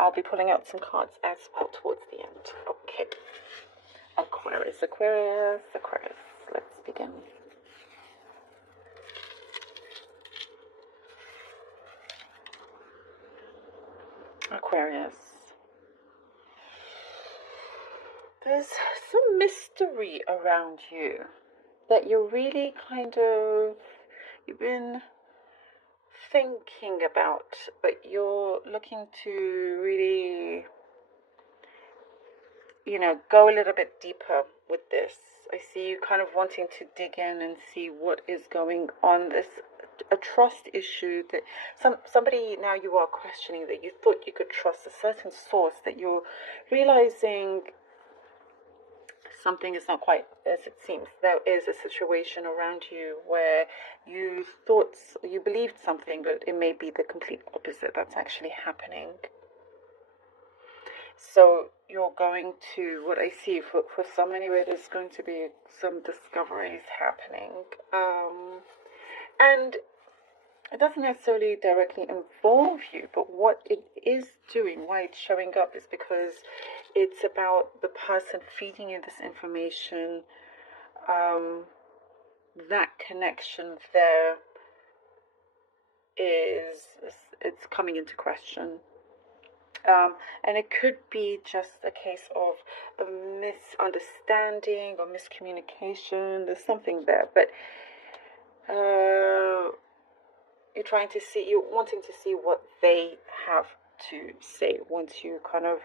I'll be pulling out some cards as well towards the end. Okay. Aquarius, Aquarius, Aquarius. Let's begin. Aquarius. There's some mystery around you that you're really you've been thinking about, but you're looking to really, go a little bit deeper with this. I see you kind of wanting to dig in and see what is going on. This a trust issue that somebody now you are questioning that you thought you could trust a certain source, that you're realizing something is not quite as it seems. There is a situation around you where you believed something, but it may be the complete opposite that's actually happening. So you're going to, what I see for some anyway, there's going to be some discoveries happening. And it doesn't necessarily directly involve you, but what it is doing, why it's showing up, is because it's about the person feeding you this information. That connection there it's coming into question. And it could be just a case of a misunderstanding or miscommunication. There's something there, but you're wanting to see what they have to say. Once you kind of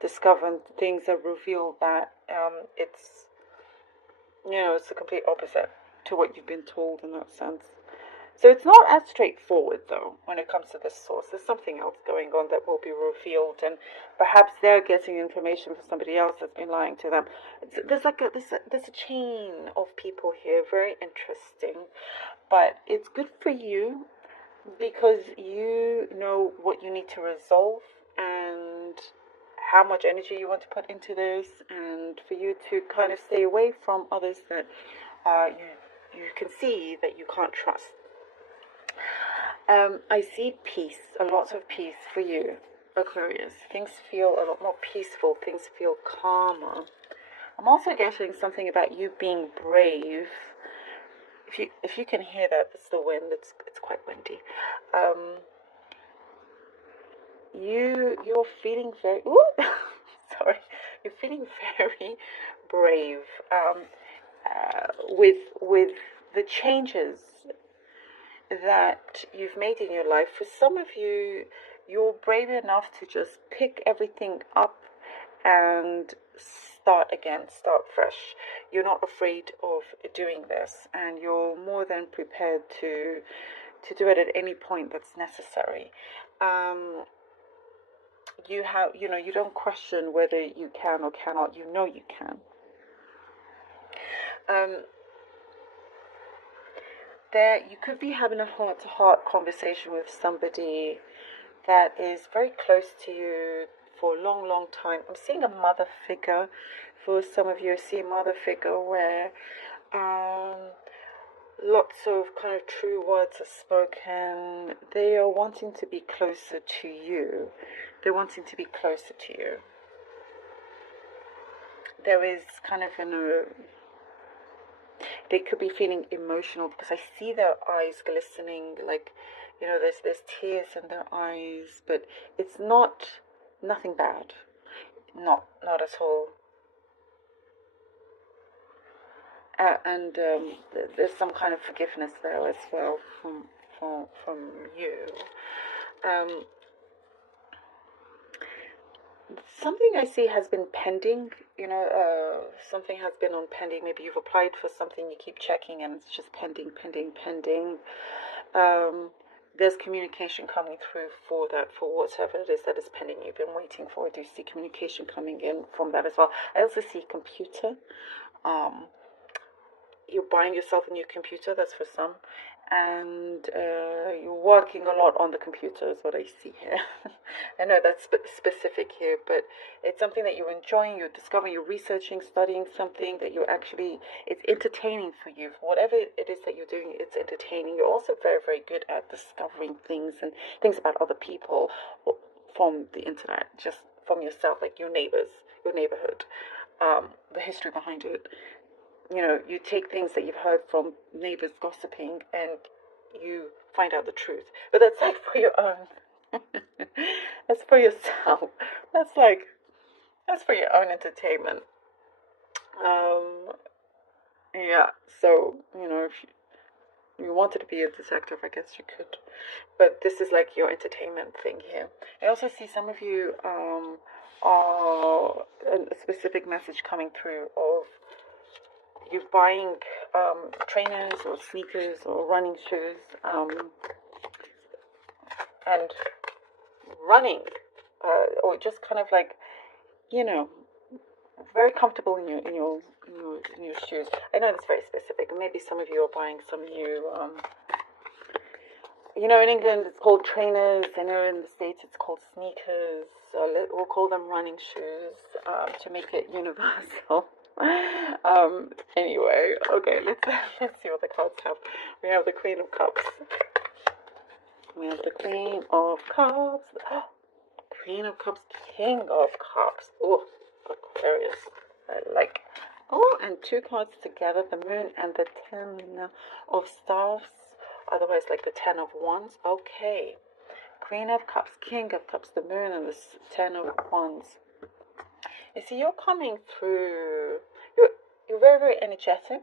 discover things that reveal that it's the complete opposite to what you've been told in that sense. So it's not as straightforward, though, when it comes to this source. There's something else going on that will be revealed, and perhaps they're getting information from somebody else that's been lying to them. There's a chain of people here, very interesting, but it's good for you because you know what you need to resolve and how much energy you want to put into this, and for you to kind of stay away from others that you can see that you can't trust. I see peace, a lot of peace for you, Aquarius. Things feel a lot more peaceful. Things feel calmer. I'm also getting something about you being brave. If you can hear that, it's the wind. It's quite windy. You're feeling very sorry. You're feeling very brave. With the changes that you've made in your life. For some of you, you're brave enough to just pick everything up and start again, start fresh. You're not afraid of doing this, and you're more than prepared to do it at any point that's necessary. You don't question whether you can or cannot. You know you can. You could be having a heart-to-heart conversation with somebody that is very close to you for a long, long time. I'm seeing a mother figure. For some of you, I see a mother figure where lots of kind of true words are spoken. They are wanting to be closer to you. They're wanting to be closer to you. There is kind of they could be feeling emotional because I see their eyes glistening, like, there's tears in their eyes, but it's nothing bad. Not at all. And there's some kind of forgiveness there as well from you. Something I see has been pending, something has been on pending. Maybe you've applied for something, you keep checking, and it's just pending. There's communication coming through for that, for whatever it is that is pending. You've been waiting for it. You see communication coming in from that as well. I also see computer. You're buying yourself a new computer, that's for some. And you're working a lot on the computer is what I see here. I know that's specific here, but it's something that you're enjoying, you're discovering, you're researching, studying something that it's entertaining for you. For whatever it is that you're doing, it's entertaining. You're also very, very good at discovering things and things about other people. from the internet, just from yourself, like your neighbors, your neighborhood, the history behind it. You know, you take things that you've heard from neighbors gossiping and you find out the truth. But that's like for your own. That's for yourself. That's for your own entertainment. Yeah. So if you wanted to be a detective, I guess you could. But this is like your entertainment thing here. I also see some of you are a specific message coming through of you buying trainers or sneakers or running shoes and running or just kind of like very comfortable in your shoes. I know that's very specific. Maybe some of you are buying some new in England it's called trainers. I know in the States it's called sneakers. We'll call them running shoes to make it universal. Anyway, okay, let's see what the cards have. We have the Queen of Cups. We have the Queen of Cups. Queen of Cups, King of Cups. Oh, Aquarius. I like. Oh, and two cards together, the Moon and the Ten of Staffs. Otherwise, like the Ten of Wands. Okay. Queen of Cups, King of Cups, the Moon, and the Ten of Wands. You see, you're coming through. You're very, very energetic,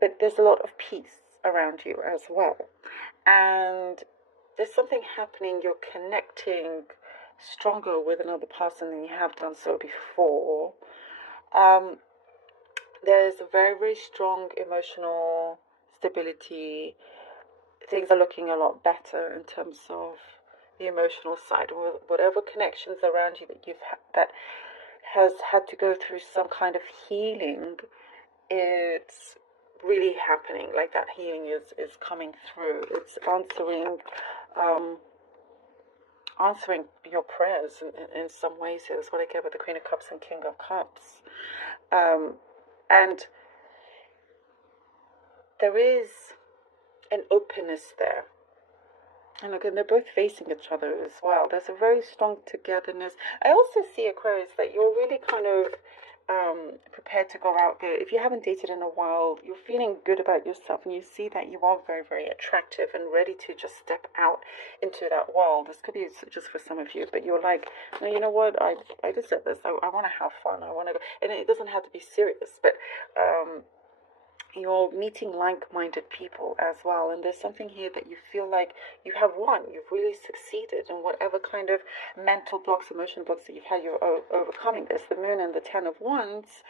but there's a lot of peace around you as well. And there's something happening. You're connecting stronger with another person than you have done so before. There's a very, very strong emotional stability. Things are looking a lot better in terms of the emotional side. Whatever connections around you that you've had that has had to go through some kind of healing, it's really happening. Like that healing is coming through. It's answering your prayers in some ways. Is what I get with the Queen of Cups and King of Cups. And there is an openness there. And again, they're both facing each other as well. There's a very strong togetherness. I also see, Aquarius, that you're really kind of prepared to go out there. If you haven't dated in a while, you're feeling good about yourself and you see that you are very, very attractive and ready to just step out into that world. This could be just for some of you, but you're like, no, you know what, I deserve this. I want to have fun. I want to go. And it doesn't have to be serious, but you're meeting like-minded people as well, and there's something here that you feel like you have won. You've really succeeded in whatever kind of mental blocks, emotional blocks that you've had. You're overcoming this. The Moon and the Ten of Wands.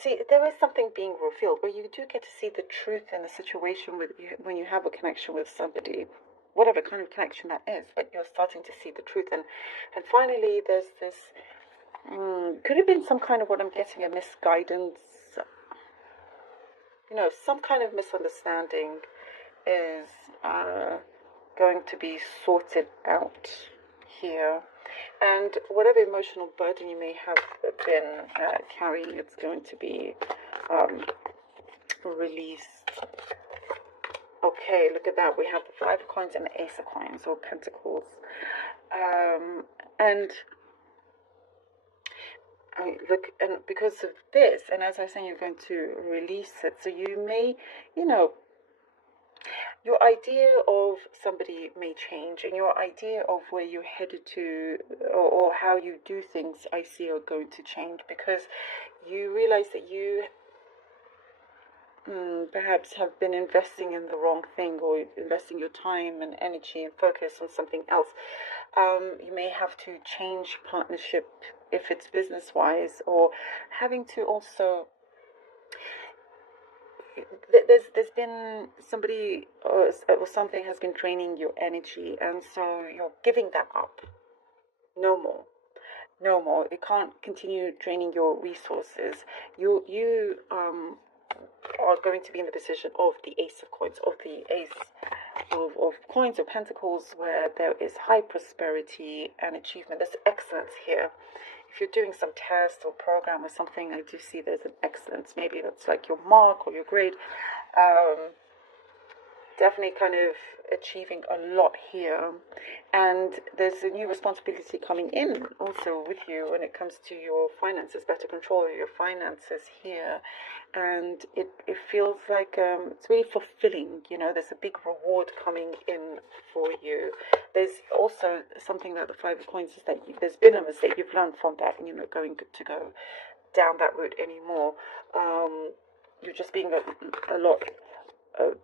See, there is something being revealed where you do get to see the truth in a situation when you have a connection with somebody, whatever kind of connection that is. But you're starting to see the truth, and finally, there's this. Could have been some kind of what I'm getting a misguidance. Some kind of misunderstanding is going to be sorted out here. And whatever emotional burden you may have been carrying, it's going to be released. Okay, look at that. We have the Five of Coins and the Ace of Coins, or Pentacles. And look, and because of this, and as I was saying, you're going to release it. So you may, your idea of somebody may change, and your idea of where you're headed to, or how you do things, I see, are going to change, because you realize that you perhaps have been investing in the wrong thing, or investing your time and energy and focus on something else. You may have to change partnership if it's business-wise, or having to also. There's been somebody or something has been draining your energy, and so you're giving that up. No more. You can't continue draining your resources. You are going to be in the position of the Ace of Coins, of the Ace of Coins or Pentacles, where there is high prosperity and achievement. There's excellence here. If you're doing some test or program or something, I do see there's an excellence. Maybe that's like your mark or your grade. definitely kind of achieving a lot here, and there's a new responsibility coming in also with you when it comes to your finances, better control of your finances here, and it feels like it's really fulfilling. There's a big reward coming in for you. There's also something that the Five of Coins is that there's been a mistake, you've learned from that, and you're not going to go down that route anymore. You're just being a lot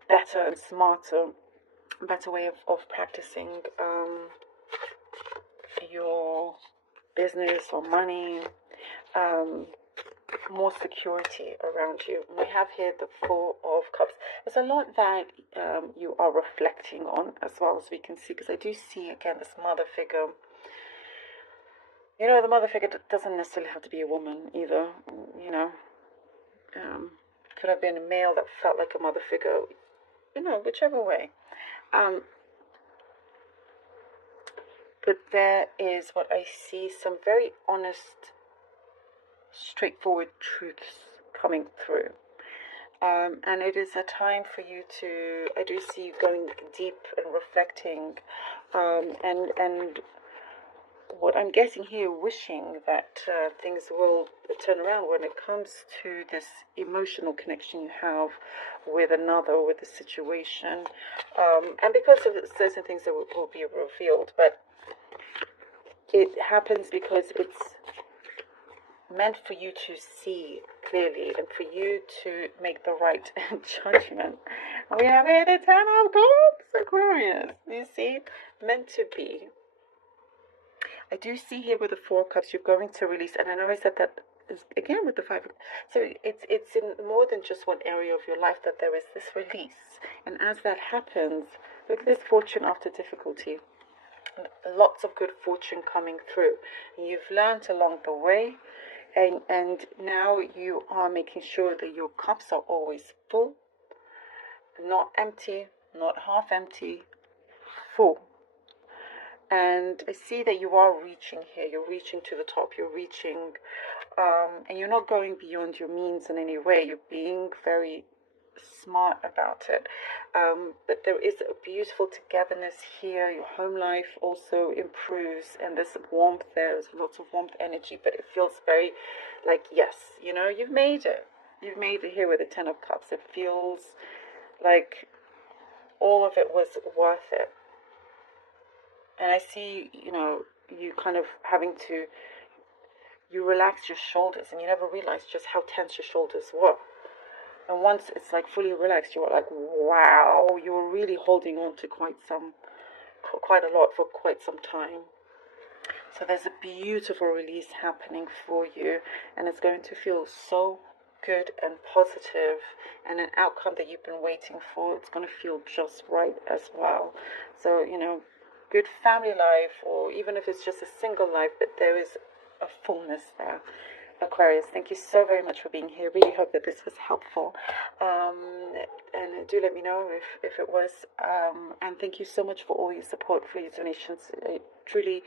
better and smarter, better way of practicing your business or money, more security around you. We have here the Four of Cups. There's a lot that you are reflecting on, as well as we can see, because I do see again this mother figure. The mother figure doesn't necessarily have to be a woman either. Could have been a male that felt like a mother figure. Whichever way. But there is what I see, some very honest, straightforward truths coming through. And it is a time for you to, I do see you going deep and reflecting, and what I'm getting here, wishing that things will turn around when it comes to this emotional connection you have with another, with the situation, and because of certain things that will be revealed, but it happens because it's meant for you to see clearly and for you to make the right judgment. And we have here the Ten of Cups, Aquarius. You see, meant to be. I do see here with the Four of Cups, you're going to release, and I know I said that again with the Five. So it's in more than just one area of your life that there is this release, and as that happens, look at this fortune after difficulty. Lots of good fortune coming through. You've learned along the way, and now you are making sure that your cups are always full, not empty, not half empty, full. And I see that you are reaching here. You're reaching to the top. You're reaching, and you're not going beyond your means in any way. You're being very smart about it. But there is a beautiful togetherness here. Your home life also improves, and there's warmth there. There's lots of warmth energy, but it feels very like, yes, you've made it. You've made it here with the Ten of Cups. It feels like all of it was worth it. And I see, you kind of having to, you relax your shoulders, and you never realized just how tense your shoulders were. And once it's like fully relaxed, you're like, wow, you're really holding on to quite a lot for quite some time. So there's a beautiful release happening for you, and it's going to feel so good and positive, and an outcome that you've been waiting for. It's going to feel just right as well. So, good family life, or even if it's just a single life, but there is a fullness there. Aquarius, thank you so very much for being here. Really hope that this was helpful, and do let me know if it was, and thank you so much for all your support, for your donations. It truly